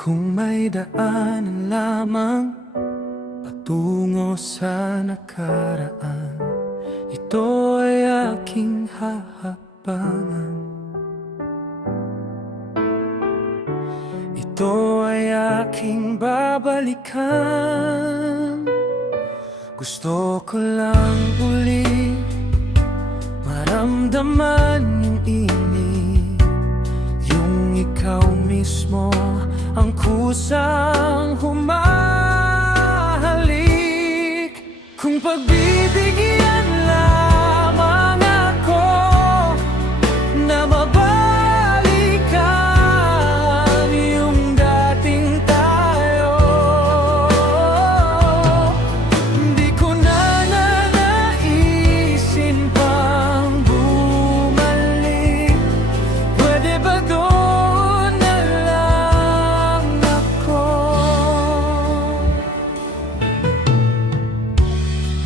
Kung may daanan lamang patungo sa nakaraan, ito ay aking hahakbangan. Ito ay aking babalikan. Gusto ko lang uli maramdaman yung init, yung ikaw mismo ang kusang humahalik. Kung pagbibigyan lamang ako na mabalikan yung dating tayo, hindi ko na nanaisin pang bumalik. Pwede ba doon na lang ako?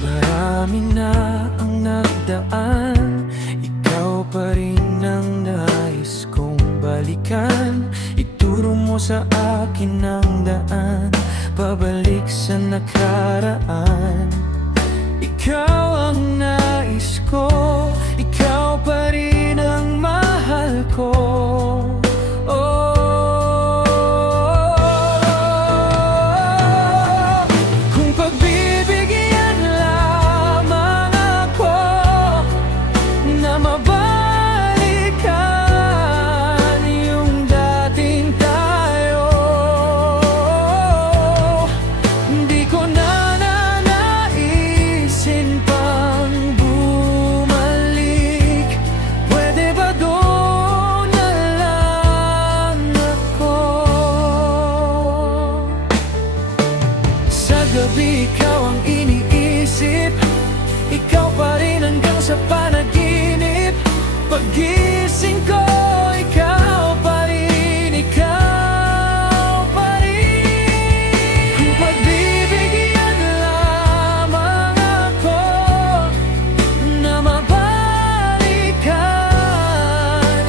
Marami na ang nagdaan, ikaw pa rin ang nais kong balikan. Ituro mo sa akin ang daan pabalik sa nakaraan. Ikaw ang nais ko, ikaw pa rin ang mahal ko. Kung pagbibigyan lamang ako na mabalikan yung dating tayo, hindi ko na nanaisin pang bumalik. Pwede ba doon na lang ako? Sa gabi ikaw ang iniisip, ikaw pa rin hanggang sa panaginip. Paggising ko, ikaw pa rin, ikaw pa rin. Kung pagbibigyan lamang ako na mabalikan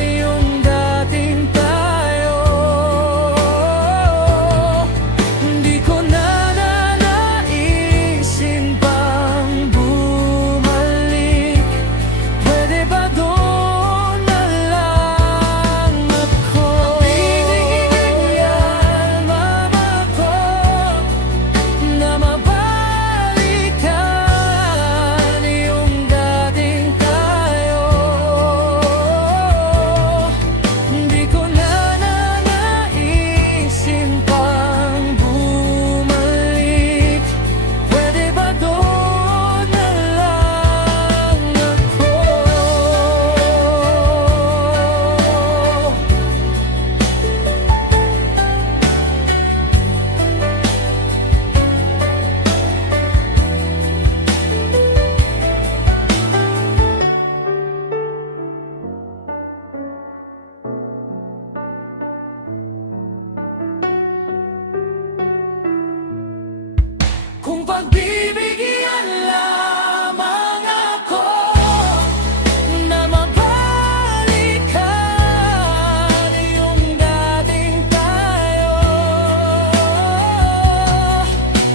yung dating tayo, hindi ko na nanaisin pang bumalik. Pwede ba doon na lang ako? Bibigyan mama ko na mabalikan yung dating tayo, hindi ko na nanaisin pang bumalik. Pwede ba doon na lang ako? Kung pagbibigyan lamang ako na mabalikan yung dating tayo,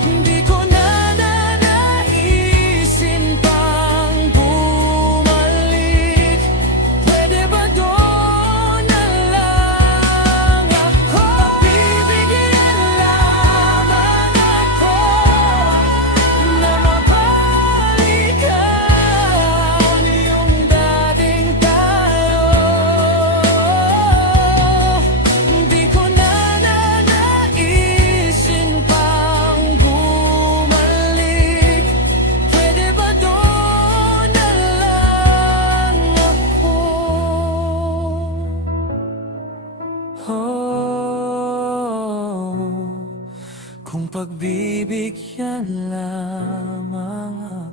hindi ko na nanaisin pang bumalik. Pwede ba doon na lang ako? Pagbibigyan lamang ako na mabalikan yung dating tayo, hindi ko na nanaisin pang bumalik. Pwede ba doon na lang ako? Kung pagbibigyan lamang ako.